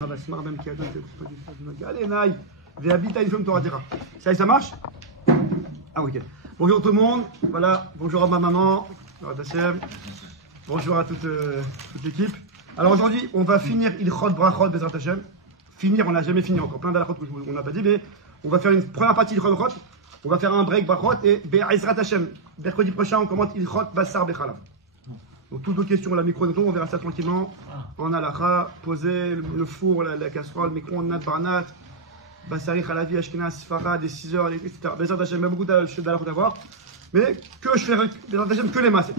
Allez, Naï, Véhabita, une Torah dira. Ça marche? Ah, ok. Bonjour tout le monde. Voilà, bonjour à ma maman. Bonjour à toute l'équipe. Alors aujourd'hui, on va finir Ilchot Brachot Bezrat Hashem. Finir, on n'a jamais fini encore. Plein d'alachot qu'on n'a pas dit, mais on va faire une première partie Ilchot Brachot. On va faire un break Brachot et Be'ezrat Hashem. Mercredi prochain, on commence Ilchot Bassar Bechalav. Donc toutes nos questions, la micro, on verra ça tranquillement. En alacha, poser le four, la casserole, micro-ondes, barnat, bassari, khalavi, ashkenaz, sfarad, des 6 heures, etc. Bezrat Hashem, il y a beaucoup d'alachot à voir. Mais que je fais, Bezrat Hashem, que les masses.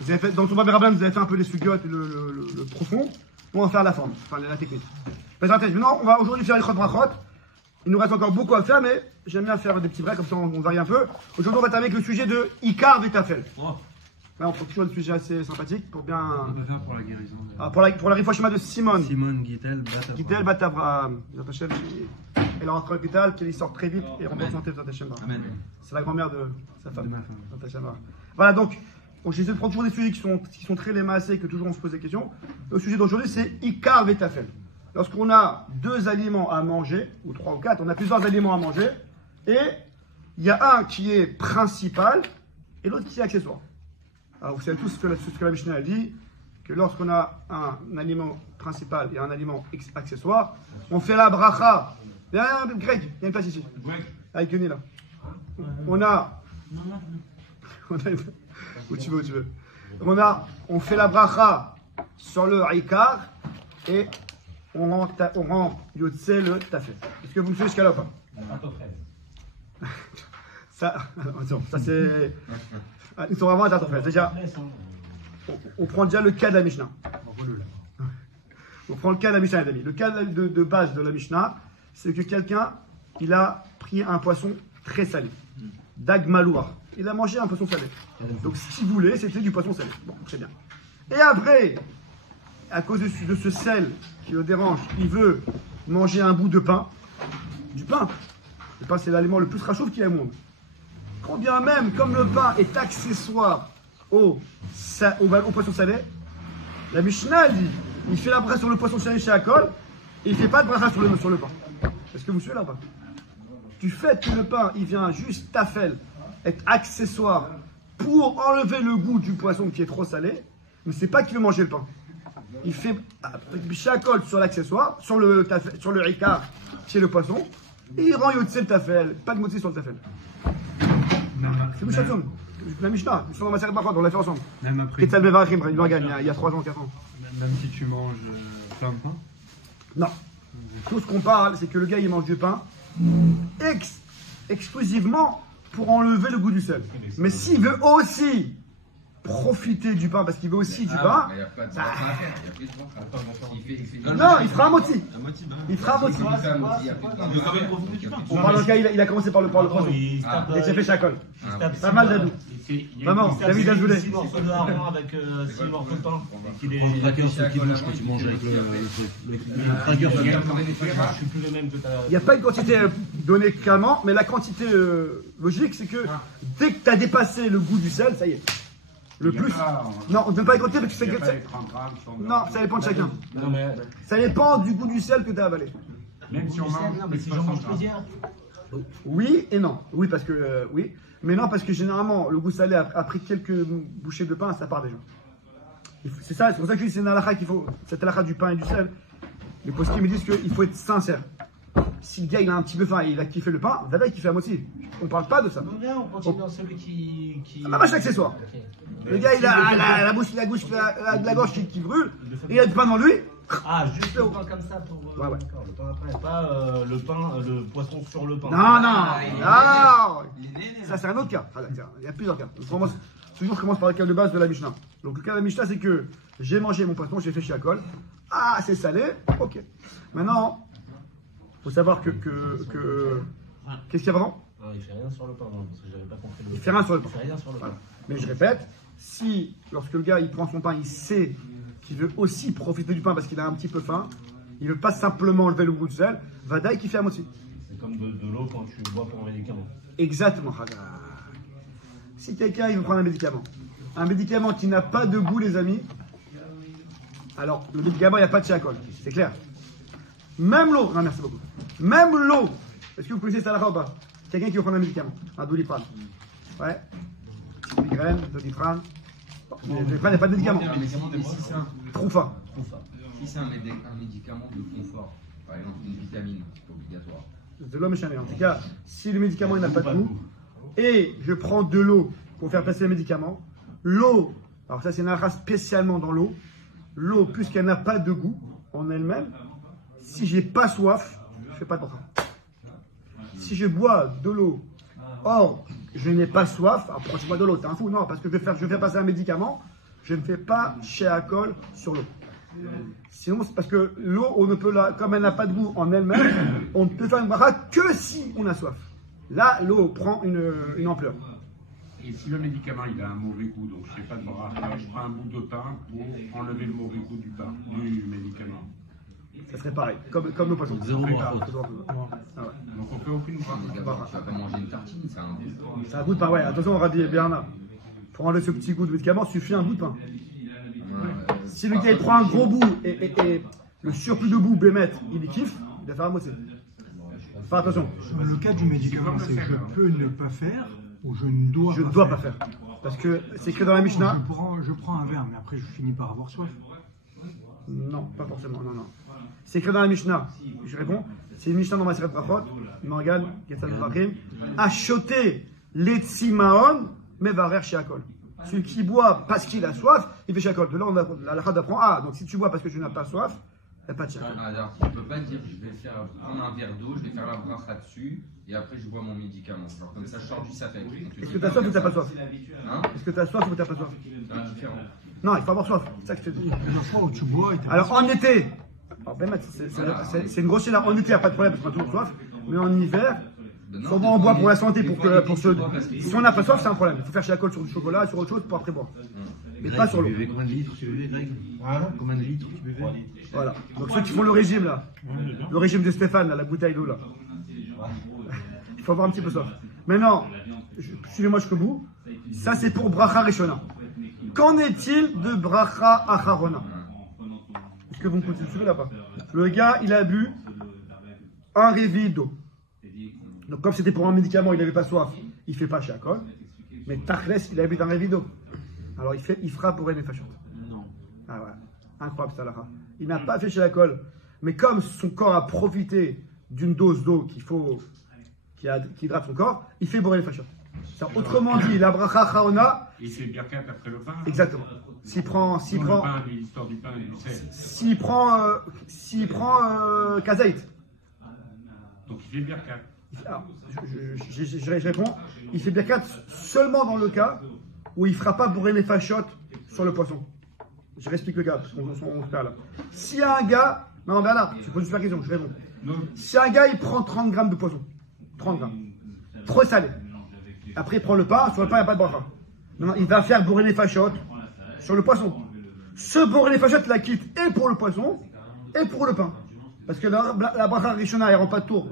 Vous avez fait, dans ton Rabban, vous avez fait un peu les sugiotes, le profond. On va faire la forme, enfin la technique. Bezrat Hashem, maintenant, on va aujourd'hui faire les chot brachot. Il nous reste encore beaucoup à faire, mais j'aime bien faire des petits breaks, comme ça on varie un peu. Aujourd'hui, on va terminer avec le sujet de Ikar Vetafel. Là, on trouve toujours des sujets assez sympathiques pour bien. On va faire pour la guérison. Ah, pour la refouachement de Simone. Simone Gittel Batavra. Gittel Batavra. Elle rentre à l'hôpital, qu'elle y sort très vite et en bonne santé. Amen. C'est la grand-mère de sa femme. De ma femme. Voilà, donc, j'essaie de prendre toujours des sujets qui sont très lémassés, que toujours on se pose des questions. Le sujet d'aujourd'hui, c'est Ikar Vetafel. Lorsqu'on a 2 aliments à manger, ou 3 ou 4, on a plusieurs aliments à manger, et il y a un qui est principal et l'autre qui est accessoire. Alors, vous savez tous ce que la Mishnah a dit, que lorsqu'on a un aliment principal et un aliment accessoire, on fait la bracha. Greg, il y a une place ici. Avec Yoni là. On a où tu veux. On fait la bracha sur le haïkar et on rend Yotse le tafel. Est-ce que vous me suivez jusqu'à là ou pas? Ça c'est. Ils sont vraiment à fait. Déjà, on prend déjà le cas de la Mishnah. On prend le cas de la Mishnah, les amis. Le cas de base de la Mishnah, c'est que quelqu'un, il a pris un poisson très salé. Dag maloua. Il a mangé un poisson salé. Donc, ce qu'il voulait, c'était du poisson salé. Bon, très bien. Et après, à cause de ce sel qui le dérange, il veut manger un bout de pain. Du pain. Le pain, c'est l'aliment le plus rachouf qu'il y a au monde. Quand bien même, comme le pain est accessoire au poisson salé, la Mishnah dit, il fait la bracha sur le poisson salé chez Akol, et il ne fait pas de bracha sur le pain. Est-ce que vous suivez là ou pas? Du fait que le pain, il vient juste tafel, être accessoire pour enlever le goût du poisson qui est trop salé, mais c'est pas qu'il veut manger le pain. Il fait chez Akol sur l'accessoire, sur le ikar, chez le poisson, et il rend yotse le tafel, pas de motzi sur le tafel. C'est Mouchatoum, la Mishnah, ils sont dans ma série de on l'a fait ensemble. Même après. Il y a 3 ans, 4 ans. Même si tu manges plein de pain? Non. Tout ce qu'on parle, c'est que le gars il mange du pain exclusivement pour enlever le goût du sel. Mais s'il veut aussi profiter du pain, parce qu'il veut aussi du pain. Non, il fera un moti. Il fera un moti. On parle d'un gars, il a commencé par le poisson. Et j'ai fait chacol. Pas mal d'adou. Vraiment, David Azoulay. 6 morceaux de hareng avec 6 morceaux de pain. Prends le cracker, ce qui bouge quand tu manges avec le cracker. Je suis plus le même que t'as. Il n'y a pas une quantité donnée clairement, mais la quantité logique, c'est que dès que tu as dépassé le goût du sel, ça y est. Le plus. Non, on ne peut pas écouter parce que c'est. Non, ça dépend de chacun. Ça dépend du goût du sel que tu as avalé. Même si on mange. Mais si j'en mange plusieurs. Oui et non. Oui, parce que. Oui. Mais non, parce que généralement, le goût salé, après quelques bouchées de pain, ça part déjà. C'est ça, c'est pour ça que je dis c'est une halakha qu'il faut. Cette halakha du pain et du sel. Les postes me disent qu'il faut être sincère. Si le gars il a un petit peu faim et il a kiffé le pain, Dada il kiffe la moitié. On parle pas de ça. On continue dans celui qui. Ah bah machin accessoire. Le gars il a la gorge qui brûle, et il a du pain dans lui. Ah, juste le pain comme ça pour. Ouais. Le pain après, pas le poisson sur le pain. Non. Ça c'est un autre cas. Il y a plusieurs cas. Toujours je commence par le cas de base de la Mishnah. Donc le cas de la Mishnah c'est que j'ai mangé mon poisson, j'ai fait chez Akol. Ah c'est salé, ok. Maintenant, faut savoir que qu'est-ce qu'il y a vraiment? Il fait rien sur le pain, non, parce que j'avais pas compris. Il fait rien sur le pain. Il fait rien sur le pain. Voilà. Mais je répète, si lorsque le gars il prend son pain, il sait qu'il veut aussi profiter du pain parce qu'il a un petit peu faim, il veut pas simplement enlever le goût du sel, Vadaï qui fait à moitié. C'est comme de l'eau quand tu bois pour un médicament. Exactement. Si quelqu'un il veut prendre un médicament qui n'a pas de goût, les amis, alors le médicament il n'y a pas de chéakol, c'est clair. Même l'eau, non merci beaucoup. Même l'eau, est-ce que vous connaissez ça là ou pas? Quelqu'un qui veut prendre un médicament, un Doliprane. Ouais. Migraine, Doliprane. Le Doliprane n'est pas de médicament. Troufa. Si c'est un médicament de confort, par exemple une vitamine, c'est obligatoire. De l'eau méchamé. En tout cas, si le médicament n'a pas de goût, et je prends de l'eau pour faire passer le médicament, l'eau, alors ça c'est une race spécialement dans l'eau, l'eau, puisqu'elle n'a pas de goût en elle-même, si j'ai pas soif, je fais pas de bracha. Si je bois de l'eau, or je n'ai pas soif, approche-moi de l'eau, t'es un fou, non, parce que je vais faire passer un médicament, je ne fais pas Sheakol sur l'eau. Sinon, c'est parce que l'eau, on ne peut comme elle n'a pas de goût en elle-même, on ne peut faire une bracha que si on a soif. Là, l'eau prend une ampleur. Et si le médicament il a un mauvais goût, donc je ne fais pas de bracha, je prends un bout de pain pour enlever le mauvais goût du pain, du médicament. Ça serait pareil, comme nos poissons. Zéro bracha. Ah ouais. Donc on fait aucune bracha. Tu vas pas manger une tartine, c'est un goût. C'est un bout de pain, ouais. Attention, Rabbi Bernard. Pour enlever ce petit goût de médicament, suffit un bout de pain. Si le gars il prend un gros bout et le surplus de bout, Bémet, il y kiffe, il va faire un moitié. Fais attention. Le cas du médicament, c'est que je peux ne pas faire ou je ne dois Je ne dois pas faire. Parce que c'est écrit dans la Mishnah. Je prends un verre, mais après je finis par avoir soif. Non, pas forcément, non. C'est écrit dans la Mishnah. Je réponds. C'est une Mishnah dans ma série de Brachot. Morgan, Getzal Mevachim. Achoter l'etzimaon, mevarer sheakol. Celui qui boit parce qu'il a soif, il fait sheakol. De là, la halakha apprend. Ah, donc si tu bois parce que tu n'as pas soif, il n'y a pas de sheakol. Alors, tu ne peux pas dire je vais prendre un verre d'eau, je vais faire la bracha dessus, et après je bois mon médicament. Genre comme ça, je sors du safek. Est-ce que tu as soif ou tu n'as pas soif? Hein? Est-ce que tu as soif ou tu n'as pas soif? C'est indifférent. Non, il faut avoir soif. C'est ça que je te dis. La fois où tu bois et t'as Alors en été, alors, ben, c'est une grosse là. En été, il n'y a pas de problème parce qu'on a toujours soif. Mais en hiver, souvent on boit pour la santé, si on n'a pas soif, c'est un problème. Il faut faire chez la colle sur du chocolat, sur autre chose pour après boire. Mais pas sur l'eau. Tu buvais combien de litres tu buvais, Greg? Combien de litres tu buvais? Voilà. Donc ceux qui font le régime là, le régime de Stéphane, là, la bouteille d'eau là, il faut avoir un petit peu soif. Maintenant, suivez-moi jusqu'au bout. Ça c'est pour Bracha Rishona. Qu'en est-il de Bracha Acharona? Est-ce que vous me suivez là pas? Le gars, il a bu un révi d'eau. Donc comme c'était pour un médicament, il n'avait pas soif, il ne fait pas Sheakol. Mais Tachles, il a bu un révi d'eau. Alors il fera pour une fachot. Non. Ah ouais, incroyable ça là. Il n'a pas fait Sheakol. Mais comme son corps a profité d'une dose d'eau qui hydrate son corps, il fait bourrer les fachot. Autrement dit, la bracha Acharona. Et c'est birkat après le pain. Exactement. S'il prend Le pain, l'histoire du pain et du sel. s'il prend kazaït. Donc il fait birkat. Alors, je réponds, il fait birkat seulement dans le cas où il ne fera pas bourrer les fachottes sur le poisson. Je réexplique le cas, parce qu'on se parle là. Si un gars, non Bernard, je pose juste la question, je réponds. Si un gars il prend 30 grammes de poisson, 30 grammes, trop salé, après il prend le pain, sur le pain il n'y a pas de bracha. Non, il va faire bourrer les fachottes sur le poisson. Ce bourrer les fachottes la quitte et pour le poisson et pour le pain. Parce que la bracha rishona il rend pas de tour.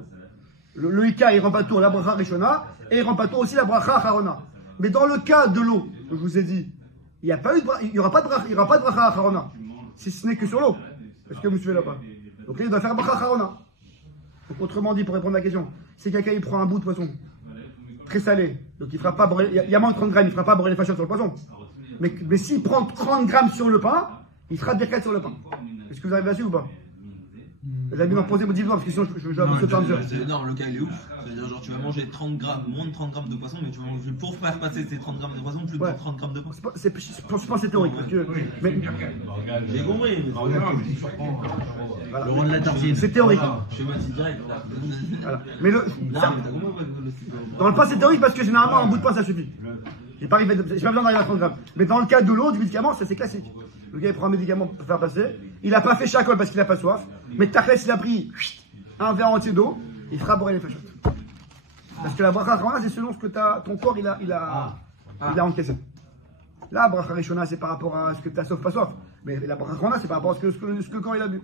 Le Ika il rend pas de tour la bracha rishona et il rend pas de tour aussi la bracha acharona. Mais dans le cas de l'eau, que je vous ai dit, il n'y aura pas de bracha acharona. Si ce n'est que sur l'eau. Est-ce que vous suivez là-bas? Donc là il doit faire bracha acharona. Donc autrement dit, pour répondre à la question, si quelqu'un il prend un bout de poisson très salé, donc il fera pas brûler, il y a moins de 30 grammes, il ne fera pas brûler les fachottes sur le poisson. Mais s'il prend 30 grammes sur le pain, il fera birkat sur le pain. Est-ce que vous arrivez là-dessus ou pas? Les amis m'ont posé vos dividendes parce que sinon je vais avancer au fur et à mesure. Non, le cas il est ouf. C'est-à-dire, genre, tu vas manger 30 grammes, moins de 30 grammes de poisson, mais tu vas manger pour faire passer ces 30 grammes de poisson, plus de 30 grammes de pain. Je pense que c'est théorique. Parce que, mais, J'ai compris. voilà. Le rond de la tartine. C'est théorique. Chez moi, c'est direct. Là. Voilà. Mais Non, mais t'as compris. dans le pain, c'est théorique parce que généralement, un bout de pain, ça suffit. J'ai pas besoin d'arriver à 30 grammes. Mais dans le cas de l'eau, du médicament, c'est classique. Le gars, il prend un médicament pour faire passer. Il n'a pas fait Sheakol parce qu'il n'a pas soif. Mais Tachles, il a pris un verre entier d'eau. Il fera bourrer les fachottes. Parce que la bracha Acharona, c'est selon ce que ton corps, il a encaissé. La bracha Rishona, c'est par rapport à ce que tu as soif, pas soif. Mais la bracha Acharona, c'est par rapport à ce que le corps, il a bu.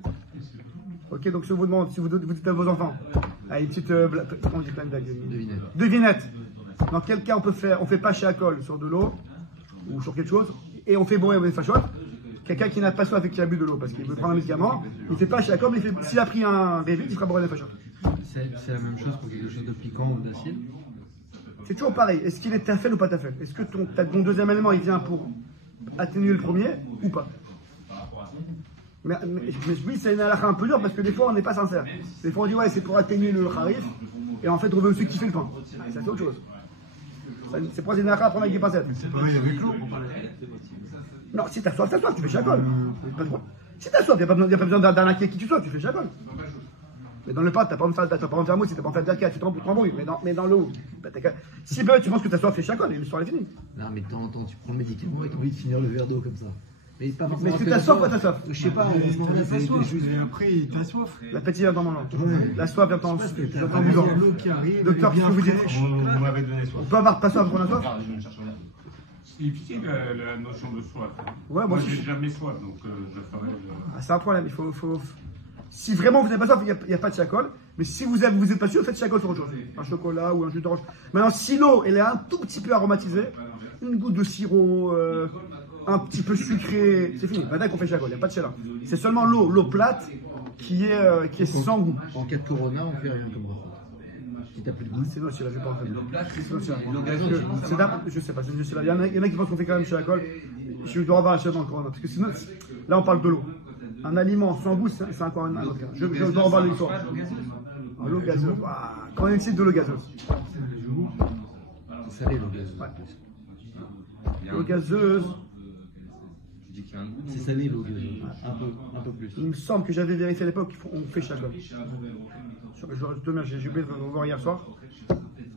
Ok, donc si vous demande, si vous dites à vos enfants, une petite comment on dit plein de blagues, devinette. Dans quel cas on fait pas Sheakol sur de l'eau ou sur quelque chose et on fait bourrer les fachottes. Quelqu'un qui n'a pas soif et qui a bu de l'eau parce qu'il veut prendre un médicament, il ne fait pas shakol, mais s'il a pris un révit, il fera boré nefashot. C'est la même chose pour quelque chose de piquant ou d'acide. C'est toujours pareil. Est-ce qu'il est tafel ou pas tafel? Est-ce que ton deuxième élément, il vient pour atténuer le premier ou pas? Mais oui, c'est une halakha un peu dure parce que des fois, on n'est pas sincère. Des fois, on dit ouais, c'est pour atténuer le harif, et en fait, on veut aussi kiffer le pain. Ça, c'est autre chose. C'est pour une halakha à prendre avec des pincettes. C'est pareil avec l'eau. Non, si t'as soif, tu fais shakol. Si t'as soif, il n'y a pas besoin d'arnaquer qui tu sois, tu fais shakol. Mais dans le pain, t'as pas envie de faire mousse, t'as pas envie de faire d'alca, tu t'embrouilles. Mais dans l'eau, si tu penses que t'as soif, fais shakol, et l'histoire est finie. Non, mais de temps en temps, tu prends le médicament et t'as envie de finir le verre d'eau comme ça. Mais pas Mais est-ce que t'as soif ou t'as soif? Je sais pas, Et après, t'as soif. L'appétit vient dans mon langue. Ouais. La soif vient en T'as buvant. l'eau qui arrive, Docteur, elle est qu'est-ce que vous bien dites? fraîche. Vous m'avez donné soif. On peut avoir pas soif quand on a soif? Je vais me chercher là. C'est difficile la notion de soif. Ouais, moi Moi, aussi. j'ai jamais soif, donc je ferai. Ah, c'est un problème, il faut... Si vraiment vous n'avez pas soif, il n'y a pas de shakol. Mais si vous n'êtes pas sûr, faites shakol sur autre chose. Un chocolat ou un jus d'orange. Maintenant, si l'eau, elle est un tout petit peu aromatisée, une goutte de sirop, un petit peu sucré, c'est fini. Maintenant qu'on fait shakol, il n'y a pas de chaleur. C'est seulement l'eau plate qui est sans goût. En cas de corona, on fait rien comme ça. Si t'as plus de goût. C'est l'eau, je vais pas en faire. L'eau plate, C'est l'eau, l'eau gazeuse. je sais pas, je sais pas. Il y en a qui pensent qu'on fait quand même shakol. Je dois avoir un shakol dans le corona. Parce que sinon, là, on parle de l'eau. Un aliment sans goût, c'est encore un autre cas. Je dois en parler l'histoire. L'eau gazeuse. Quand on est de l'eau gazeuse. C'est salé l'eau gazeuse. Ouais. L'eau gazeuse. Tu dis qu'il y a un goût. C'est salé l'eau gazeuse. Un peu plus. Il me semble que j'avais vérifié à l'époque qu'on fait shakol. J'ai oublié de vous voir hier soir.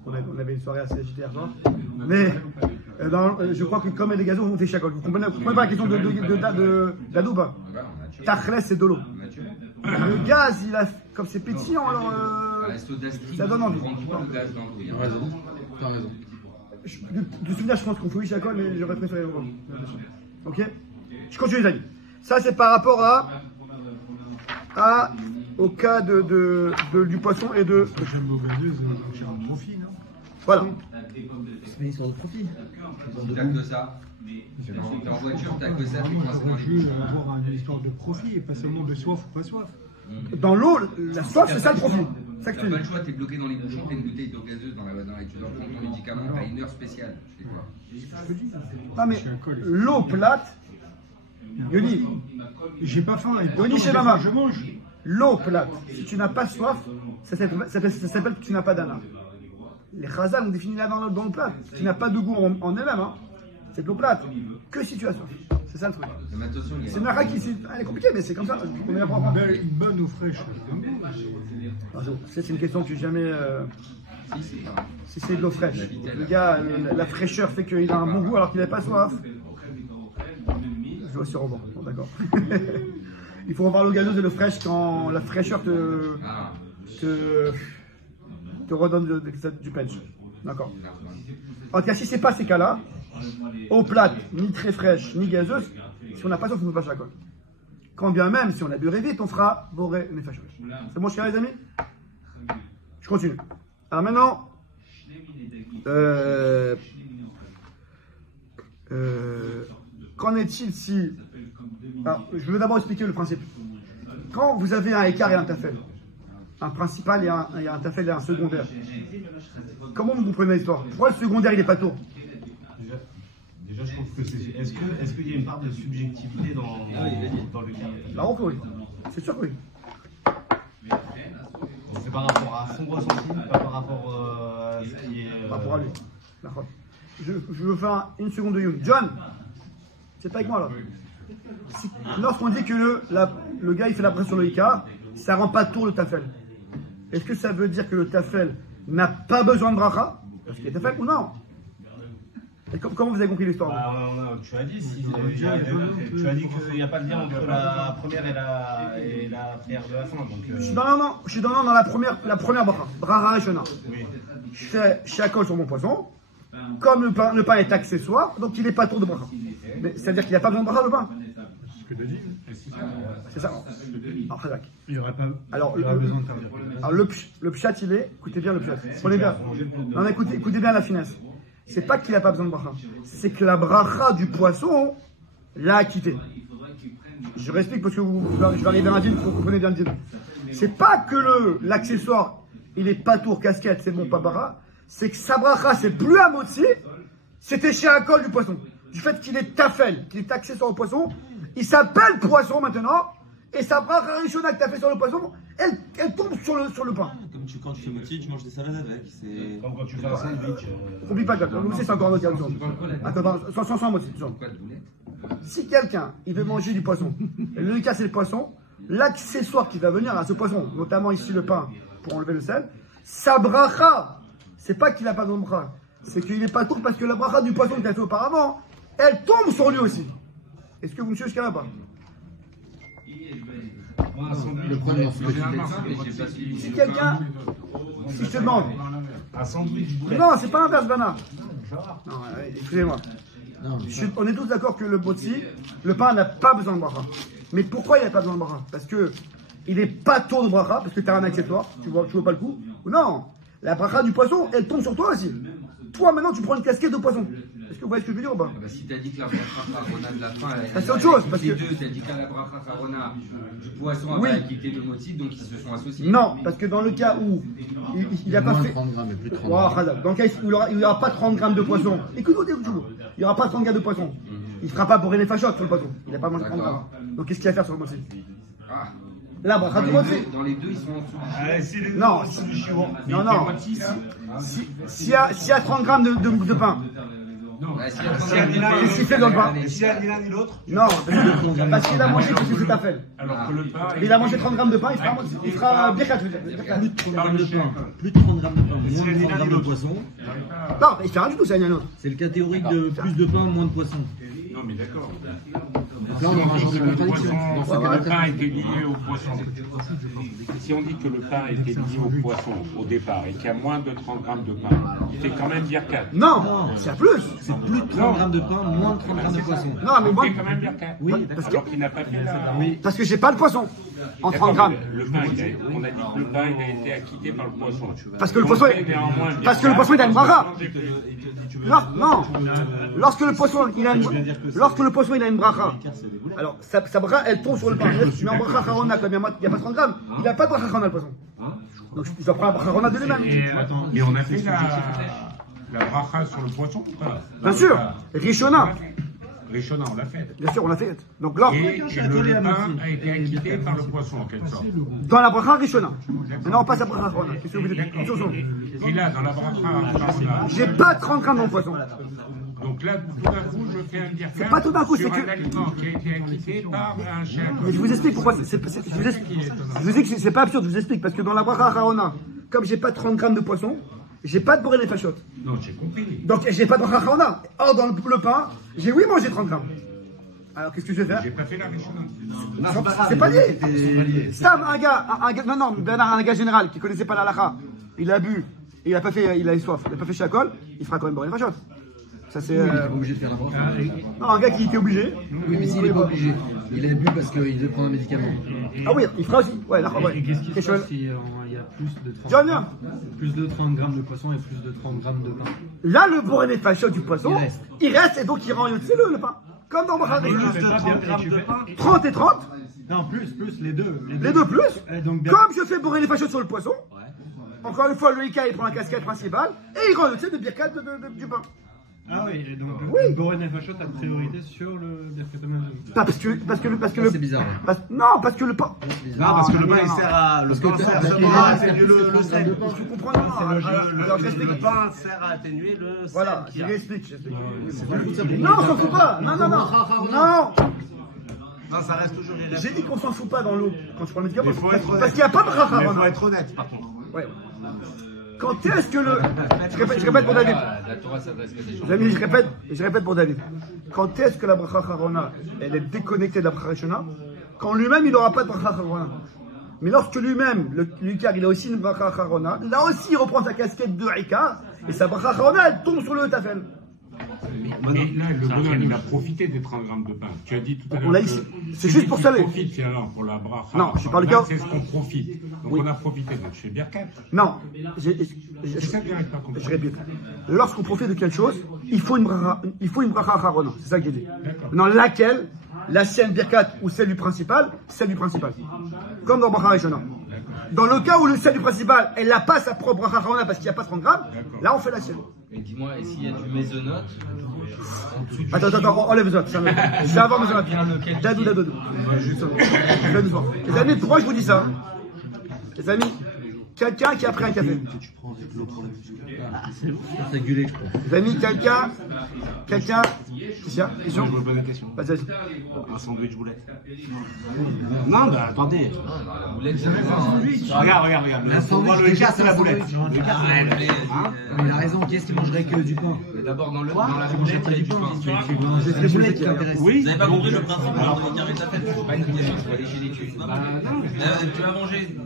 On avait une soirée assez agitée hier soir. Mais je crois que comme elle est gazeuse, on fait shakol. Vous comprenez pas la question d'adou pas? Tachles, c'est de l'eau. Le gaz, comme c'est pétillant, alors ça donne envie. T'as raison. De souvenir, je pense qu'on fait oui shakol, mais j'aurais préféré le voir. Ok? Je continue les amis. Ça, c'est par rapport au cas du poisson et de... Prochaine eau gazeuse, j'ai un profit, non? Voilà. C'est une histoire de profit. T'as que ça. T'es en voiture, t'as que ça, tu Moi, coinces moi, dans je les veux bouchons. avoir une histoire de profit et pas seulement de soif ou pas soif. Dans l'eau, la soif, c'est ça le profit. C'est ça que T'as tu pas dis. le choix, t'es bloqué dans les bouchons, t'as une bouteille d'eau gazeuse dans la tu dois prendre ton médicament, t'as une heure spéciale. Tu fais quoi? Ah, mais l'eau plate, Yoni, J'ai pas faim. Et pourtant, Yoni chez Mama, je mange. l'eau plate, si tu n'as pas soif, ça s'appelle que tu n'as pas d'ana. Les chazal ont défini là dans le plat. Tu n'as pas de goût en elle-même, hein. C'est de l'eau plate. Que si tu as soif. C'est ça le truc. Mais attention, il y a- C'est une halakha qui elle est compliquée, mais c'est comme ça. On est apprendre. Une bonne eau fraîche. C'est une question que j'ai jamais. Si, c'est pas. Si c'est de l'eau fraîche. Le gars, la fraîcheur fait qu'il a un bon goût alors qu'il n'a pas soif. Je dois se revoir. Bon, d'accord. Il faut revoir l'eau gazeuse et l'eau fraîche quand la fraîcheur te redonne du punch. D'accord. En tout cas, si c'est pas ces cas-là, eau plate, ni très fraîche, ni gazeuse, si on n'a pas soif, on ne peut pas shakol. Quand bien même, si on a bu vite, on fera boré nefashot. C'est bon, les amis? Je continue. Alors maintenant, qu'en est-il si... Alors, je veux d'abord expliquer le principe. Quand vous avez un écart et un tafel, un principal et un tafel et un secondaire, comment vous comprenez l'histoire? Pourquoi le secondaire il est pas tôt? Déjà, je trouve que c'est. Est-ce qu'il y a une part de subjectivité dans le cas? La rencontre, oui. C'est sûr que oui. C'est par rapport à son ressenti, pas par rapport à ce qui est. Par rapport à lui. D'accord. Je veux faire une seconde de Young. John, c'est pas avec moi là. Lorsqu'on dit que le gars il fait la pression sur le Ika, ça rend pas tour le tafel. Est-ce que ça veut dire que le tafel n'a pas besoin de bracha? Parce qu'il est tafel ou non? Et comment vous avez compris l'histoire? Tu as dit tu as dit qu'il n'y a pas de lien entre la première et la prière de la fin. Donc, Je suis dans la première bracha. Bracha Shona. oui. Je fais shakol sur mon poisson. Comme le pain est accessoire, donc il n'est pas tour de bracha. Mais c'est-à-dire qu'il n'y a pas besoin de bracha le pain. C'est ça. Alors, Khazak. Il n'y aurait pas Alors, besoin de faire dire. Alors le pshat il est, écoutez bien le pshat, prenez bien, non, écoutez bien la finesse. C'est pas qu'il n'a pas besoin de bracha, c'est que la bracha du poisson l'a acquitté. Je réexplique parce que je vais arriver à un deal, vous comprenez bien le deal. C'est pas que l'accessoire, il est pas tour, casquette, c'est bon, pas bara. C'est que sa bracha, c'est plus un motzi, c'était chez un col du poisson. Du fait qu'il est tafel, qu'il est accessoire au poisson, il s'appelle poisson maintenant, et sa bracha rishona que tu as fait sur le poisson, elle tombe sur le pain. Comme quand tu fais moti, tu manges des salades avec. C'est Comme quand tu fais un sandwich. Oublie pas, d'accord, nous c'est encore un autre cas. Attends, sans motzi, si quelqu'un, il veut manger du poisson, et le cas c'est le poisson, l'accessoire qui va venir à ce poisson, notamment ici le pain, pour enlever le sel, sa bracha, c'est pas qu'il n'a pas de bracha, c'est qu'il n'est pas tour parce que la bracha du poisson qu'il a fait auparavant, elle tombe sur lui aussi. Est-ce que vous me suivez jusqu'à là pas? Le problème, Si quelqu'un, si je te demande, Un sandwich boulet. non, c'est pas un verse bana. Non, excusez-moi. On est tous d'accord que le botzi, le pain n'a pas besoin de bracha. Mais pourquoi il n'a pas besoin de bracha? Parce que il n'est pas tôt de bracha, parce que tu as un accessoire, tu vois pas le coup. Non, la bracha du poisson, elle tombe sur toi aussi. Toi maintenant tu prends une casquette de poisson. Est-ce que vous voyez ce que je veux dire ou pas? Si tu as dit que la bracha harona de la fin, c'est autre chose, parce les que- deux, tu as dit qu'à la bracha harona du poisson Oui. avait quitté le motif, donc ils se sont associés. Non, parce que dans le cas où il n'a pas moins fait. 30 grammes, mais plus de 30 Wow, grammes. Khadab. Dans le cas où il n'y aura pas 30 grammes de poisson, écoute-nous, il n'y aura pas 30 grammes de poisson. Il ne fera pas bourrer les fachottes sur le poisson. Il n'a pas mangé 30 grammes. Donc qu'est-ce qu'il va faire sur le motif? Ah. La bracha du motif. Dans les deux, ils sont en dessous. Non, non. S'il y a 30 grammes de pain, Ouais, si qu'est-ce qu'il fait dans le pain? Et si elle ni l'un ni l'autre? Non, parce qu'il a mangé parce que c'est ta fête. Alors que le pain. Il a mangé 30 grammes de pain, il fera birkat, je veux dire. Birkat. Plus de 30 grammes de pain, plus de 30 grammes de pain, moins de 30 grammes de poisson. Non, il fait rien du tout, ça, il y a un autre. C'est le cas théorique de plus de pain, moins de poisson. Non, mais d'accord. Donc là, on aura un genre de contradiction. Dans ce Le cas-là, pain était lié au poisson. Si on dit que le pain était lié au poisson au départ et qu'il y a moins de 30 grammes de pain, c'est quand même birkat. Non, c'est plus. c'est plus de 30 grammes de pain, moins de 30 grammes de poisson. Non, mais moi, C'est quand même birkat. Oui, Alors qu'il n'a pas fait la. Oui. parce que j'ai pas de poisson en 30 grammes. Le pain, on a dit que le pain il a été acquitté par le poisson. Parce que le Donc, poisson, c'est néanmoins parce que le poisson, il a une bracha. birkat. Non, lorsque le poisson, il a une bracha, alors sa bracha, elle tombe sur le pain. Mais en bracha harona, comme il n'y a pas 30 grammes, il n'a pas de bracha harona, le poisson. Donc il va prendre la bracha harona de lui-même. Et on a fait la bracha sur le poisson ou pas? Bien sûr, Rishona, Rishona, on l'a fait. bien sûr, on l'a fait. Donc là, Et le pain a été acquitté par le poisson en quelque sorte. dans la bracha Rishona. Maintenant, on passe à la bracha harona. Qu'est-ce que vous dites? Attention. Et là, dans la bracha, J'ai pas 30 grammes dans le poisson. donc là, tout d'un coup, je fais un birkat. C'est pas tout d'un coup, sur c'est un que- aliment qui a été acquitté par un chef. Mais je vous explique pourquoi. Je vous dis que c'est pas absurde, je vous explique. Parce que dans la bracha harona, comme j'ai pas 30 grammes de poisson, j'ai pas de bourré les fachottes. Non, j'ai compris. Donc j'ai pas de bracha harona. Or, dans le pain, j'ai oui mangé 30 grammes. Alors qu'est-ce que je vais faire? J'ai pas fait la Rishona. C'est pas lié. Sam, un gars, non, Bernard, un gars général qui connaissait pas la halakha, il a bu, et il a pas fait, il a eu soif, il a pas fait shakol, il fera quand même boire une fachotte. Ça c'est. Il n'est pas obligé de faire la bracha. Non, un gars qui était obligé. Oui, mais s'il n'est pas obligé, il a bu parce qu'il devait prendre un médicament. Ah oui, il fera aussi. Ouais, là, ouais. Et qu'est-ce qui se Question- passe si il y a plus de 30 John, viens. plus de 30 grammes de poisson et plus de 30 grammes de pain? Là, le bourré des fachottes du poisson, il reste et donc il rend c'est le pain. Comme dans Bracha. 30 et 30, Non, plus, les deux. les deux plus. Donc, Comme je fais bourrer les fachottes sur le poisson, encore une fois, le Ika il prend la casquette principale et il rend le de birkat du pain. Ah oui, et donc Oui. Boren Nefashot a priorité sur le Birkat Hamazon. Pas parce que le. C'est bizarre. Non, parce que le pain. Non, parce que le pain, il sert à. Le Parce que pain t'as- sert t'as- seulement à t'as- atténuer le sel. Tu comprends non, alors j'explique. Le pain sert à atténuer le sel. Voilà, qu'il y a. j'explique. Non, on s'en fout pas. Non. Non, Non, ça reste toujours irréel. j'ai dit qu'on s'en fout pas dans l'eau quand tu prends le médicament. Il faut être honnête. Parce qu'il n'y a pas de Mais il faut bracha. être honnête, par contre. Ouais. Quand est-ce que le. Je répète pour David. La Torah s'adresse qu'à des gens. Les amis, je répète pour David. Quand est-ce que la bracha harona, elle est déconnectée de la bracha rishona? Quand lui-même, il n'aura pas de bracha harona. Mais lorsque lui-même, l'Ikar, il a aussi une bracha harona, là aussi, il reprend sa casquette de Ikar, et sa bracha harona, elle tombe sur le tafel. Mais là, le bonhomme, il a profité des 30 grammes de pain. Tu as dit tout à l'heure. On l'a dit, c'est juste pour saler. On profite finalement pour la bracha. Non, je parle Là, du cas- c'est ce qu'on profite. Donc Oui. on a profité. Donc je fais birkat. Non, C'est ça que j'arrive pas à comprendre. je répète. Lorsqu'on profite de quelque chose, il faut une bracha harona. C'est ça que j'ai dit. D'accord. Dans laquelle la sienne Birkat ou celle du principal, celle du principal. Comme dans Bracha Rishona. Dans le cas où celle du principal, elle n'a pas sa propre Bracha Rishona parce qu'il n'y a pas 30 grammes, là on fait la sienne. Et dis-moi, et s'il y a du mésonote Attends, enlève les autres. Je vais avoir mes autres. Dadou. Les amis, pourquoi je vous dis ça? Les amis, quelqu'un qui a pris un café. C'est régulé, je crois. Les amis, quelqu'un. Question? Je me pose une question. Vas-y. Un sandwich boulette. Non, bah attendez. la boulette, c'est pas Regarde. Le écart, c'est la boulette. Il a raison, qu'est-ce qui mangerait que du pain? D'abord, dans la boulette, il y a du pain. C'est les boulettes qui l'intéressent. Vous n'avez pas compris le principe de l'écart de ta fête? C'est pas une question, je dois lécher les cuisses. Tu vas manger.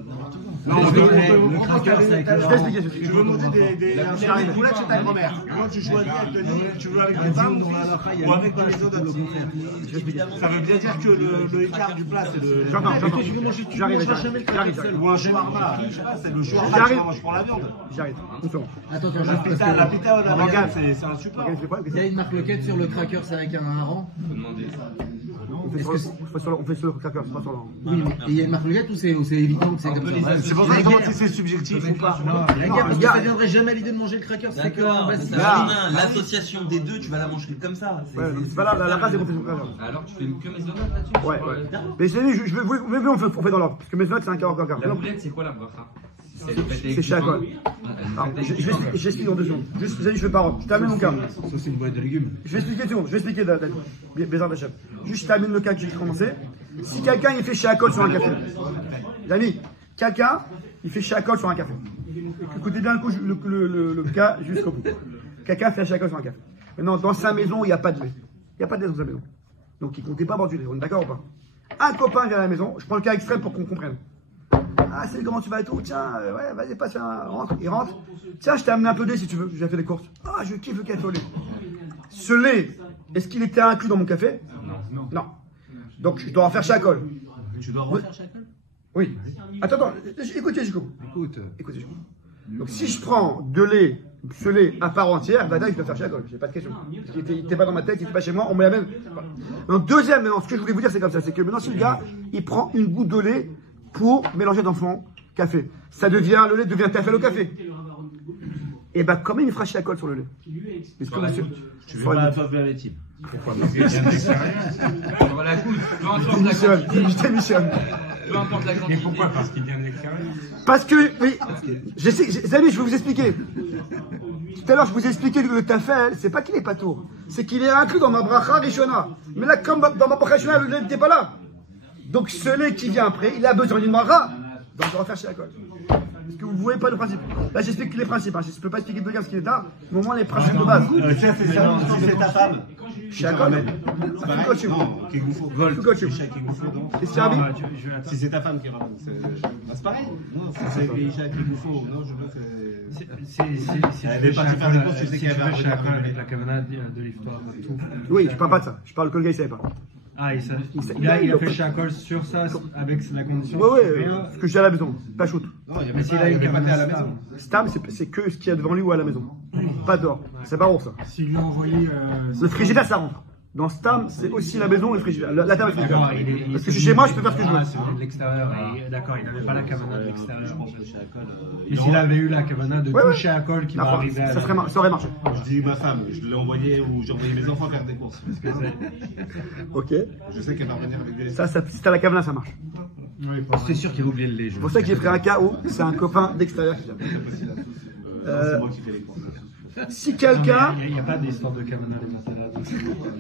Non, Le cracker, c'est avec Je vais expliquer. tu veux manger des boulettes chez ta grand-mère. Quand tu choisis, elle te dit, tu veux avec du pain ou avec des mésodotes. Ça veut bien dire que le écart du plat, c'est le. J'entends. J'arrive. Ou un shawarma. Je sais pas, c'est le shawarma J'arrive. je pour la viande. J'arrive. Une seconde. Attends, La pita ou la vegan, c'est un support. il y a une marque loquette sur le cracker, c'est avec un rang. Faut demander. On fait sur le cracker, c'est pas sur le. Oui, mais il y a une marque loquette ou c'est évident que c'est comme ça? C'est pour ça que je demande si c'est subjectif ou pas. La guerre, parce que ça viendrait jamais à l'idée de manger le cracker, c'est que D'accord, bah, mais c'est ça ça. change rien. L'association des deux, tu vas la manger comme ça. Ouais, c'est pas là, la base est qu'on fait sur le cracker. Alors, tu fais que mésonote là-dessus? Ouais. Mais je veux, on fait dans l'ordre. Parce que mes notes, c'est un cracker. La boulette, c'est quoi la bracha? C'est chez Alcool. J'explique en 2 secondes. Juste, vous avez dit, je fais parole. Je termine mon cas. Ça, c'est une boîte de légumes. Je vais expliquer 2 secondes. Je vais expliquer Bézard d'Hachem. Juste, je termine le cas que j'ai commencé. Si quelqu'un, il fait chez Alcool sur un café. Les amis, quelqu'un, il fait chez Alcool sur un café. Écoutez bien le cas jusqu'au bout. Quelqu'un fait chez Alcool sur un café. Maintenant, dans sa maison, il n'y a pas de lait. Il n'y a pas de lait dans sa maison. Donc, il ne comptait pas boire du lait. On est d'accord ou pas? Un copain vient à la maison. Je prends le cas extrême pour qu'on comprenne. Ah, salut, comment tu vas et tout? Tiens, ouais, vas-y, passe, rentre. Il rentre. Tiens, je t'ai amené un peu de lait si tu veux. J'ai fait des courses. Ah, je kiffe le café au lait. Ce lait, est-ce qu'il était inclus dans mon café? Non. Donc, je dois en faire chez Alcool. Tu dois refaire chaque fois. Oui. Attends, écoutez jusqu'au bout. Écoutez jusqu'au bout. Donc, si je prends de lait, ce lait à part entière, bah là, je dois faire chez Alcool. J'ai pas de question. Parce qu'il n'était pas dans ma tête, il n'était pas chez moi, on met la même. Donc, deuxième, maintenant, ce que je voulais vous dire, c'est comme ça. C'est que maintenant, si le gars, il prend une goutte de lait pour mélanger dans son café, le lait devient café au cafet. Et bah, quand même, il fera chez Alcool sur le lait. Est-ce que monsieur. Tu veux pas faire verbatim. Pourquoi? Parce qu'il y a de l'expérience. La goutte, peu importe la quantité. Je démissionne. Peu importe la quantité. Et pourquoi? Parce qu'il vient de l'extérieur. Parce que, oui, les amis, je vais vous expliquer. Tout à l'heure, je vous ai expliqué que le tafel, c'est pas qu'il est pas tour, c'est qu'il est inclus dans ma bracha rishona. Mais là, comme dans ma bracha rishona, le lait n'était pas là. Donc, ce lait qui vient après, il a besoin d'une bracha. Donc, je vais refaire chez Alcool. Parce que vous ne voyez pas le principe. Là, j'explique les principes. Hein. Je ne peux pas expliquer de ce qu'il est tard. Au moment, les principes de base. C'est ta femme. Chez Alcool. Si c'est ta femme qui ramène, c'est pareil. Non, c'est Isha qui vous faut. Non, je veux que. Elle avait pas faire des courses, tu sais qu'il y avait un peu avec la kavana de l'histoire, tout. Oui, je parle pas de ça. Je parle que le gars, il savait pas. Ah, il a fait Shakol sur ça avec la condition. Oui, ce que j'ai à la maison. Pas shoot. Mais s'il a une kavana à la maison. Stam, c'est que ce qu'il y a devant lui ou à la maison. Pas dehors. C'est pas bon ça. S'il lui a envoyé. Le frigidaire, ça rentre. Dans Stam, c'est aussi la maison et le frigidaire. La table et le D'accord, frigidaire. Parce que je suis chez moi, je peux faire ce que je veux. C'est de l'extérieur. D'accord, il n'avait pas la kavana de l'extérieur. Et s'il avait eu la kavana de toucher à col qui va arriver à. Ça aurait marché. Je dis ma femme, je l'ai envoyé ou j'ai envoyé mes enfants faire des courses. Ok. Je sais qu'elle va revenir avec des. Ça, si t'as la cavana, ça marche. C'était sûr qu'il avait oublié le lait. C'est pour ça que j'ai pris un cas où c'est un copain d'extérieur qui vient. C'est moi qui fais les courses. Si quelqu'un. Il n'y a pas d'histoire de kavana de masala.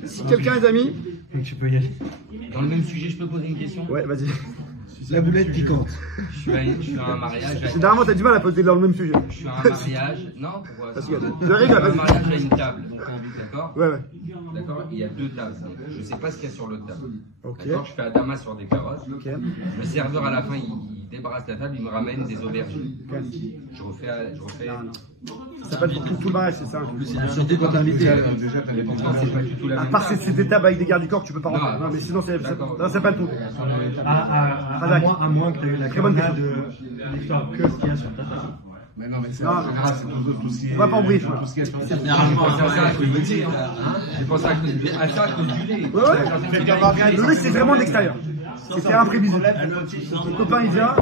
Si quelqu'un, les amis. Donc tu peux y aller. Dans le même sujet, je peux poser une question? Ouais, vas-y. La boulette piquante. Je suis à un mariage. Généralement, t'as du mal à poser dans le même sujet. Je suis à un mariage. Non, pourquoi? Parce que je rigole, Un vas-y. mariage à une table. D'accord? Ouais. D'accord? Il y a 2 tables. Donc, je ne sais pas ce qu'il y a sur l'autre table. Ok. D'accord? Je fais Adama sur des carottes. Ok. Le serveur, à la fin, il débarrasse la table, il me ramène des aubergines. Je refais. Ça s'appelle pour tout le mariage, c'est ça. Surtout quand t'es invité. Mais pourtant, c'est pas du tout la À même part chose. ces étapes avec des gardes du corps, tu peux pas rentrer. Non, Non, mais sinon, c'est pas le tout. À moins que tu aies eu la Très bonne kavana de l'histoire que ce qu'il y a sur ta table. Mais non, mais c'est Non, en général, c'est tout ce qui est. On va pas en brief. Tout ce qui est. Généralement, J'ai pensé à ça à cause du lait. Ouais, ouais. Le lait, c'est vraiment de l'extérieur. C'est imprévisible. Ton copain, il vient.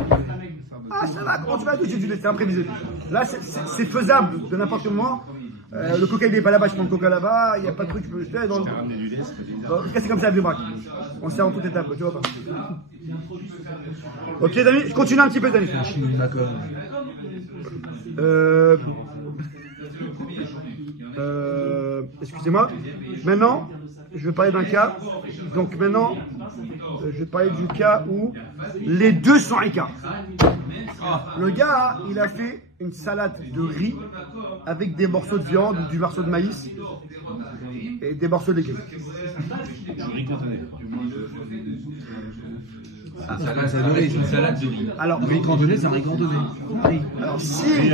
Ah, ça va, comment tu vas? J'ai du lait, c'est imprévisible. Là, c'est faisable de n'importe quel moment. Le coca, il n'est pas là-bas, je prends le coca là-bas. Il n'y a pas de truc, je peux jeter. En tout cas, c'est comme ça, à Vibrac. On sert en toute étape, tu vois pas. Ok, Dani, je continue un petit peu, Dani. D'accord. Excusez-moi. Maintenant, je vais parler d'un cas. Donc maintenant, je vais parler du cas où les deux sont écarts. Le gars, il a fait une salade de riz avec des morceaux de viande ou du morceau de maïs et des morceaux de légumes. C'est une salade de riz. Alors, Riz cantonné, c'est un riz cantonné. alors si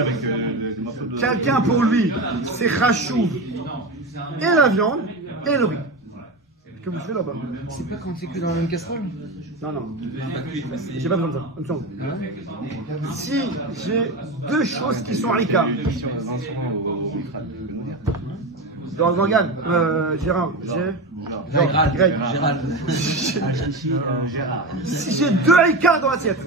quelqu'un pour lui, c'est rachou et la viande et le riz. Que vous faites là-bas? C'est pas quand c'est cuit dans la même casserole? Non, non. J'ai pas besoin de ça. Une seconde. Si j'ai deux choses qui sont à l'écart. Dans l'organe, Gérard, Greg. Gérald. Si j'ai deux écarts dans l'assiette,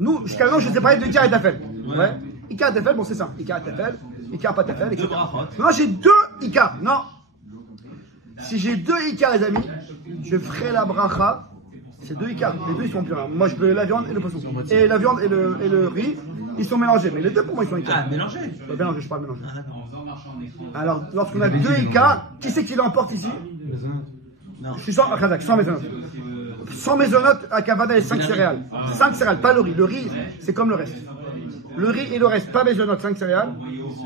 nous, jusqu'à maintenant, je sais parler de Icar et Tafel. Ouais. Icar et Tafel, bon, c'est ça. Icar et Tafel, Icar pas Tafel, etc. Non, j'ai deux Icar. Non. Si j'ai deux Icar, les amis, je ferai la bracha. C'est deux Icar. Les deux, ils sont purs. Moi, je peux la viande et le poisson. Et la viande et le riz, ils sont mélangés. Mais les deux, pour moi, ils sont Icar. Ah, mélangé. Mélanger, je parle mélanger. Alors, lorsqu'on a deux Icar, qui c'est qui l'emporte ici? Non. Je suis sans maisonnote. Sans maisonnote à Kavada et 5 céréales. 5 céréales, pas le riz. Le riz, c'est comme le reste. Le riz et le reste, pas maisonnote, 5 céréales.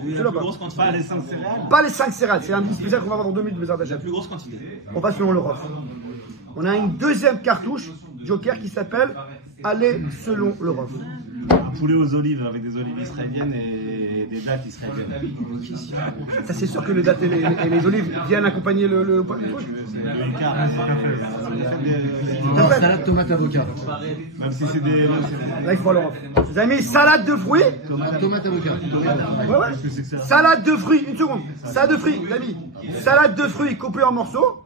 La plus grosse quantité. Pas les 5 céréales. Pas les 5 céréales, c'est un spécial qu'on va avoir dans 2000 bizarres La d'achat. plus grosse quantité. On va selon l'Europe. On a une deuxième cartouche, Joker, qui s'appelle Aller selon l'Europe. Un poulet aux olives avec des olives israéliennes et des dattes israéliennes. Ça, c'est sûr que les dattes et les olives viennent accompagner le truc. Le écart, Alors, salade tomate avocat. même si c'est des. Là, il faut l'Europe. Vous avez mis salade de fruits. Tomate avocat. Ouais, ouais. Salade de fruits, une seconde. Salade de fruits, les amis. Salade de fruits coupés en morceaux.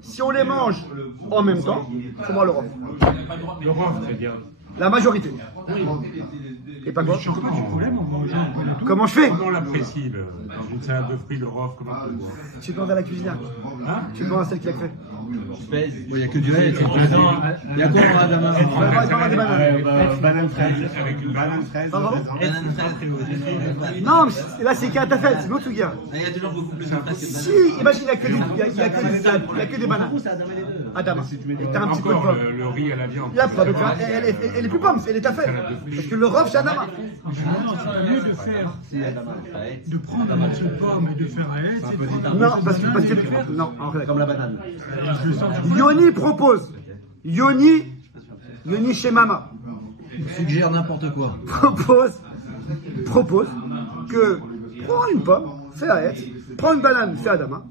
Si on les mange en même temps, il faut voir l'Europe. L'Europe, c'est-à-dire. La majorité. Et pas quoi? Comment je fais? Comment on l'apprécie dans une salade de fruits, l'Europe? Comment on peut voir? Tu demandes à la cuisinière. Hein? Tu demandes à celle qui l'a fait. Il n'y a que du lait. Il y a quoi en Adama? Banane fraise. Avec une banane fraise. Pardon? Banane fraise. Non, mais là c'est qu'un tafel, c'est l'autre gars. Il y a toujours beaucoup plus de fraise que de Si, banane. imagine, il n'y a que des bananes. Adama. Et t'as un petit peu de Encore pomme. le riz à la viande. La pomme, elle est plus pomme, elle est tafel. Parce que l'Europe, c'est Adama. C'est mieux de prendre un morceau de pomme et de faire à elle. Non, parce que non, en fait, Comme la banane. Yoni propose. Yoni chez Mama. Suggère n'importe quoi. propose que prends une pomme, fais à Hetz, prends une banane, fais à Adama,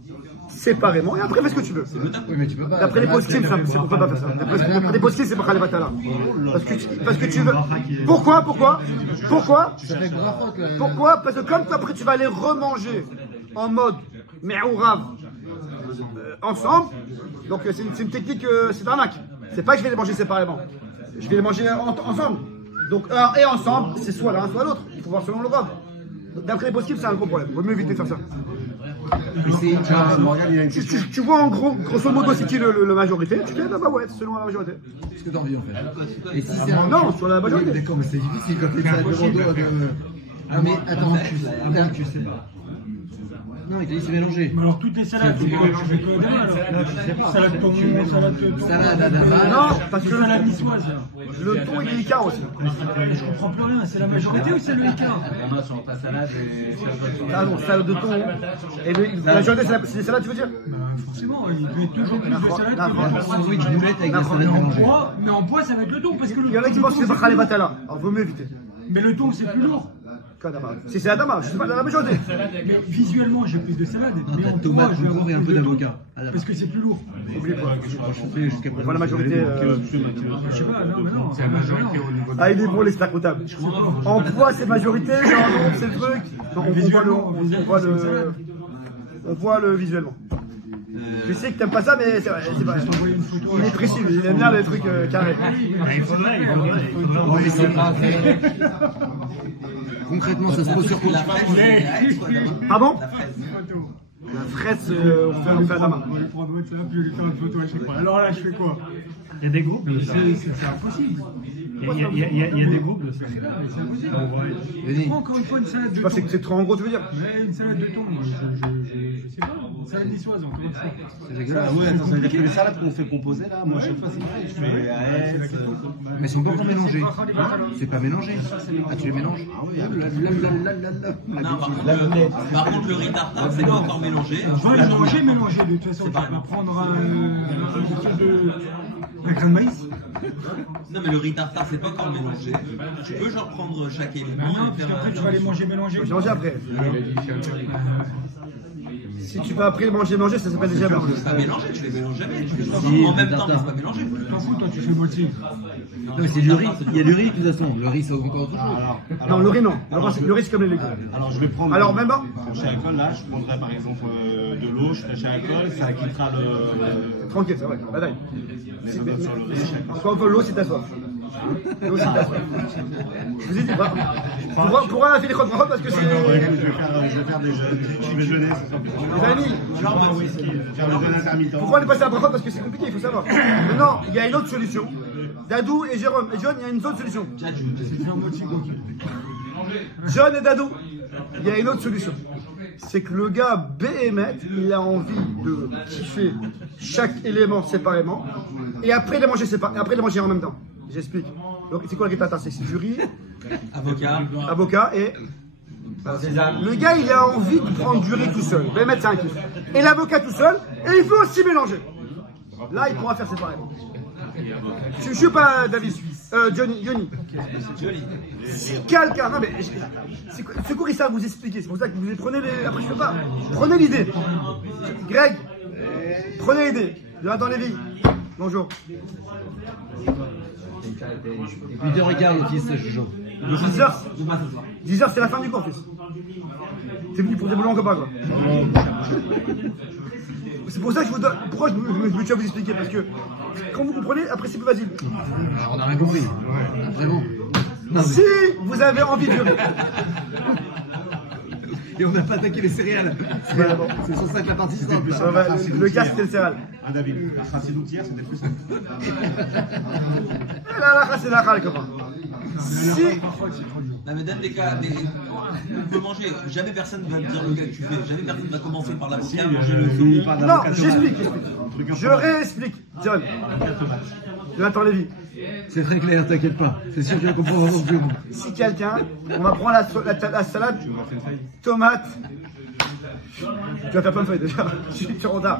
séparément, et après fais ce que tu veux. Oui, mais tu peux pas. D'après les post-kim, c'est pourquoi pas faire ça. D'après les post-kim, c'est pas les batala. Parce que tu veux. Pourquoi? Ça fait graffote là. Pourquoi? Parce que comme après tu vas les remanger en mode me'ourav ensemble, donc c'est une technique, c'est un hack. C'est pas que je vais les manger séparément. Je vais les manger ensemble. Donc un et ensemble, c'est soit l'un soit l'autre. Il faut voir selon l'Europe. D'après les post-kim, c'est un gros problème. Vaut mieux éviter de faire ça. Tu vois en gros, grosso modo, c'est qui le majorité? Tu fais bah ouais, selon la majorité. Ce que t'as envie en fait. Et si c'est Non, sur la majorité. D'accord, mais c'est difficile quand t'es Ah mais attends, tu sais pas. Non, il t'a dit c'est mélangé. Mais alors toutes les salades, tu fais quoi demain alors? Salade de thon, salade de Salade à Damas. Non, parce que salade niçoise. le thon il est écart aussi. Je comprends plus rien, c'est la majorité ou c'est le écart? On a sur ta salade et Ah non, salade de thon. Et la majorité, c'est des salades, tu veux dire? Bah forcément, il peut être toujours plus de salade. Sandwich boulette avec des salades mélangées. Mais en poids, ça va être le thon parce que Il y en a qui pensent que c'est pas les batala. Alors vaut mieux éviter. Mais le thon, c'est plus lourd. Si c'est Adama, je sais pas la majorité. Mais visuellement, j'ai plus de salade. Non, Mais t'as en tomate, poids, je vais avoir concombre et un plus peu de d'avocat. thon, parce que c'est plus lourd. Oublie pas. Jusqu'à On voit la majorité. Je sais pas, non, mais non. C'est la majorité au niveau de... Ah, il est bon l'expert comptable. En poids, c'est majorité, mais en nombre, c'est le truc. Non, on voit le visuellement. Je sais que t'aimes pas ça, mais c'est vrai. Il est précis, il aime bien les trucs carrés. Concrètement, ça se pose sur quoi? Pardon? La fraise, on fait Adama. On va lui prendre votre salade, puis lui faire une photo à chaque fois. Alors là, je fais quoi? Il y a des groupes, C'est impossible. il y a des groupes, C'est impossible. Prends encore une fois une salade de thon. C'est trop en gros, tu veux dire? Mais une salade de thon, moi, je sais pas. Une salade niçoise, encore une fois. C'est dégueulasse. Ouais, attends, ça veut dire que les salades qu'on fait composer là, moi, chaque fois, c'est pareil. Je fais AS. Mais ils sont pas encore mélangés. C'est pas mélangé. Ah, tu les mélanges? Ah oui, Par contre, le riz tartare, c'est pas encore mélangé. Mélangé. De toute façon, tu vas prendre un truc de la graine de maïs. Non, mais le riz tartare, c'est pas encore mélangé. Tu peux genre prendre chaque élément Non, et parce faire qu'après, tu vas les manger mélangés. J'ai mangé après. Si tu vas après les manger, ça s'appelle déjà bien. C'est pas mélangé, tu les mélanges jamais. Tu les manges en même temps, mais c'est pas mélangé. T'en fous, toi, tu fais moitié. Non, mais c'est du riz. Il y a du riz de toute façon. Le riz, c'est encore autre chose. Non, le riz, non. Le riz, c'est comme les légumes. Alors, je vais prendre. Alors, même pas. Chez Alcool, là, je prendrais par exemple de l'eau, je ferai chez Alcool, ça quittera le. Tranquille, c'est vrai. Bataille. Les notes sur le riz, chez Alcool. Quand on veut l'eau, c'est ta soif. L'eau, c'est ta soif. Je vous ai dit, pourquoi on a fait les crottes parce que c'est. Je vais faire des petits déjeuners, c'est ça. Les amis, Faire le jeûne intermittent. pourquoi on est passé à Brachot? Parce que c'est compliqué, il faut savoir. Maintenant, il y a une autre solution. Dadou et Jérôme. Et John, il y a une autre solution. John et Dadou, il y a une autre solution. C'est que le gars Béhémet, il a envie de kiffer chaque élément séparément et après les manger en même temps. J'explique. Donc, c'est quoi le riz tartare? C'est du riz, avocat et. Le gars, il a envie de prendre du riz tout seul. Béhémet, c'est un kiff. Et l'avocat tout seul, et il veut aussi mélanger. Là, il pourra faire séparément. Je suis pas David, Johnny. Si quelqu'un, non mais, c'est quoi ça à vous expliquer? C'est pour ça que vous prenez les, après je peux pas. Prenez l'idée. Greg, prenez l'idée. Jonathan Lévy, bonjour. 8h15, le fils, Jojo. 10h, c'est la fin du cours, fils. T'es venu pour des boulons comme pas, quoi. C'est pour ça que je vous donne. Pourquoi je me tiens à vous expliquer? Parce que quand vous comprenez, après c'est plus facile. On a rien compris. Vraiment. Si vous avez envie de. Et on n'a pas attaqué les céréales. C'est censé être la partie simple. Le cas, c'était le céréal. Ah, David, la tracée d'outière, c'était plus simple. Là, c'est la râle, copain. Si. Non, mais dans des cas, on peut manger. Jamais personne ne va te dire le gars que tu fais. Jamais personne ne va commencer par l'avocat, manger le saumon. Non, j'explique. Je réexplique. John. Jonathan Lévy. C'est très clair, t'inquiète pas. C'est sûr que je comprends vraiment plus. Si quelqu'un, on va prendre la salade, tomate. Tu vas faire plein de feuilles déjà. Je suis en retard.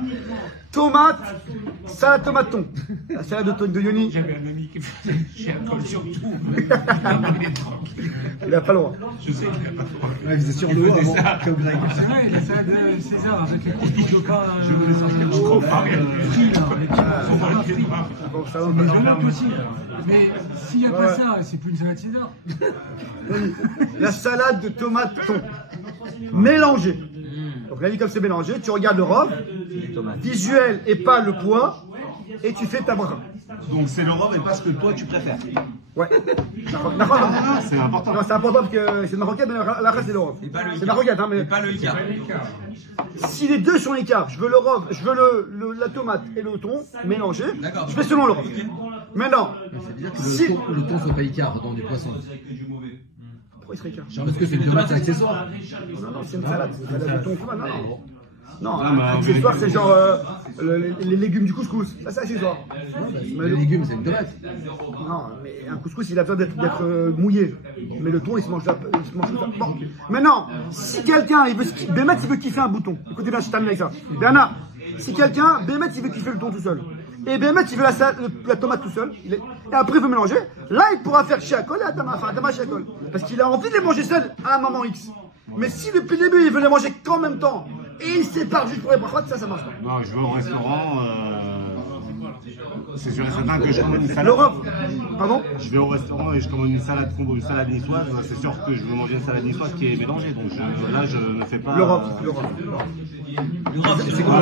Tomate, salade tomate thon. La salade de Yoni. J'avais un ami qui faisait chez Alcool sur tout. Il n'a pas le droit. Je sais qu'il n'a pas le droit. Ouais, c'est sur l'eau avant, comme Greg. C'est vrai, la salade César avec les courses de coca. Je voulais sortir, je comprends rien. Mais je note aussi. Mais s'il n'y a pas ça, c'est plus une salade César. La salade de tomate thon. Mélangée. Donc là, comme c'est mélangé, tu regardes le rove, visuel et pas le poids, et tu fais ta bras. Donc c'est le rhum et pas ce que toi tu préfères. Ouais. Ah, c'est important. Non, c'est important parce que c'est marocain, mais la reste c'est le rove. C'est marocain, hein, mais. Pas le Icar. Si les deux sont écarts, je veux le rove, je veux la tomate et le thon mélangés, je fais selon le rove. Maintenant, C'est-à-dire que le thon soit pas Icar dans du poisson. pourquoi il serait écart? Parce que c'est une tomate accessoire. Non, c'est une salade. C'est une salade de thon, non. Non, accessoire, c'est genre les légumes du couscous. Ça, c'est accessoire. Les légumes, c'est une tomate. Non, mais un couscous, il a besoin d'être mouillé. Mais le thon, il se mange tout ça. Bon. Maintenant, si quelqu'un, Bémet, il veut kiffer un bouton. Écoutez bien, je termine avec ça. Bernard, si quelqu'un, Bémet, il veut kiffer le thon tout seul. et bien il veut la tomate tout seul, et après il veut mélanger, là il pourra faire Shiakol et Adama Shiakol. Parce qu'il a envie de les manger seuls à un moment X. Mais si depuis le début il veut les manger qu'en même temps, et il sépare juste pour les brachot, ça marche pas. Non, je vais au restaurant, c'est sûr et certain que je commande une salade. L'Europe, pardon? Je vais au restaurant et je commande une salade combo, une salade niçoise, c'est sûr que je veux manger une salade niçoise qui est mélangée, donc là je ne fais pas... L'Europe. C'est quoi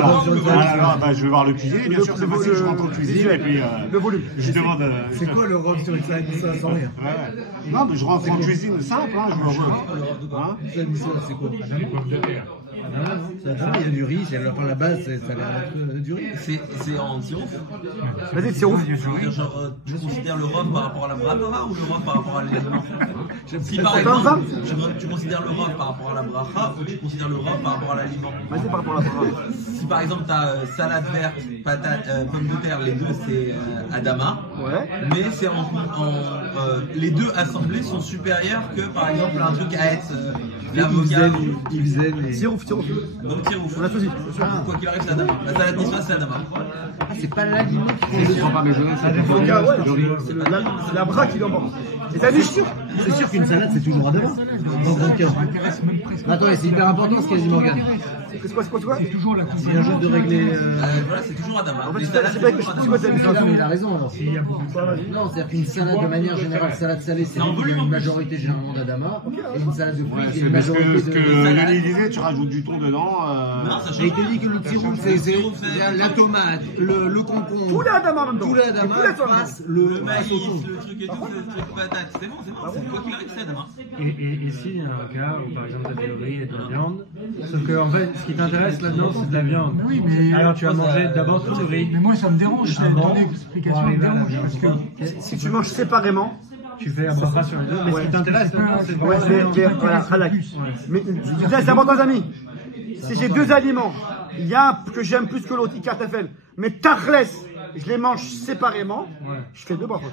Bah, je vais voir le cuisinier, bien sûr, c'est facile, je rentre en cuisine et puis le volume. je demande... C'est quoi l'Europe sur une salade niçoise sans rien? Ouais. Non, mais je rentre en cuisine simple, hein, je veux... Hein, Salade niçoise, c'est quoi? Il y a du riz, c'est la base, ça a l'air du riz. C'est en tirouf. Vas-y, tirouf. Tu considères l'Europe par rapport à la bracha ou l'Europe par rapport à l'aliment? Si par Attends, exemple, tu considères l'Europe par rapport à la bracha ou tu considères l'Europe par rapport à l'aliment? Vas-y par rapport à la bracha. Si par exemple tu as salade verte, patate, pommes de terre, les deux c'est Adama. Ouais. Mais c'est les deux assemblés sont supérieurs que par exemple un truc à être l'avocat. Ils faisaient les... Tirouf. Donc tirouf. On a tout dit. Quoi qu'il arrive, c'est Adama. La salade niçoise, c'est Adama. Ah, c'est pas l'aliment qui fait pas mes jeunes, C'est la bracha qui l'emporte. Et t'as vu, C'est sûr qu'une salade, c'est toujours Adama. Dans grand cas. Attendez, c'est hyper important ce qu'a dit Morgane. c'est quoi toi? C'est toujours la coupe. C'est un jeu de régler. Voilà, c'est toujours Adama. En fait, Les salades, c'est c'est pas toujours que Adama. c'est Ah, mais il a raison alors. Il y a beaucoup de ça. Non, c'est-à-dire qu'une salade de manière générale, salade salée, c'est une majorité généralement d'Adama. Et une salade de fruits, c'est c'est une parce majorité que ce de. que Yannick disait, tu rajoutes du thon dedans. Non, ça Et il change. te dit que le tirouf, c'est la tomate, le concombre. Tous les Adama en même temps. Tout l'Adama Tous les Adama. face Le le maïs, face au thon. le truc et tout, le truc patate, c'est bon. Quoi qu'il arrive, c'est Adama. Et s'il y a un cas où par exemple tu as du riz et de la viande, sauf que en fait ce qui t'intéresse là-dedans c'est de la viande. Oui, mais- Alors tu vas manger d'abord tout le riz. Mais moi, ça me dérange. Avant, Ton explication pour me arriver à la dérange. viande. Parce que Si tu manges séparément, Tu fais un bracha sur les deux, mais ce qui t'intéresse là-dedans c'est ouais, vraiment mais voilà, halak. Mais c'est important, les amis. Si j'ai deux aliments, il y a un que j'aime plus que l'autre, Ikartafel, mais Tachles, je les mange séparément, je fais deux brachot.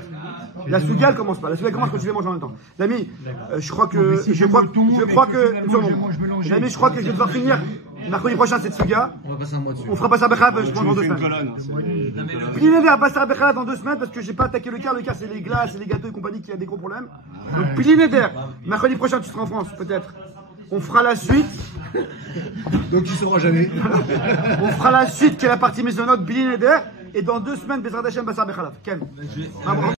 La souga, elle commence pas. La souga commence quand tu les manges en même temps. L'ami, je crois que, je crois que, l'ami, je crois que je vais devoir finir mercredi prochain cette souga. On va passer un mois dessus. On fera passer à Bechav, je Tu pense, dans nous 2 fais une semaines. colonne. Puis il à passer à Bechav dans 2 semaines parce que j'ai pas attaqué le quart. Le quart, c'est les glaces et les gâteaux et compagnie qui a des gros problèmes. Donc, Pili Neder, mercredi prochain, tu seras en France, peut-être. On fera la suite. Donc tu sauras jamais. On fera la suite qui est la partie maisonnote, Pili Neder. Et dans 2 semaines, Bezrat Hashem, Bassar Bechalav. Ken.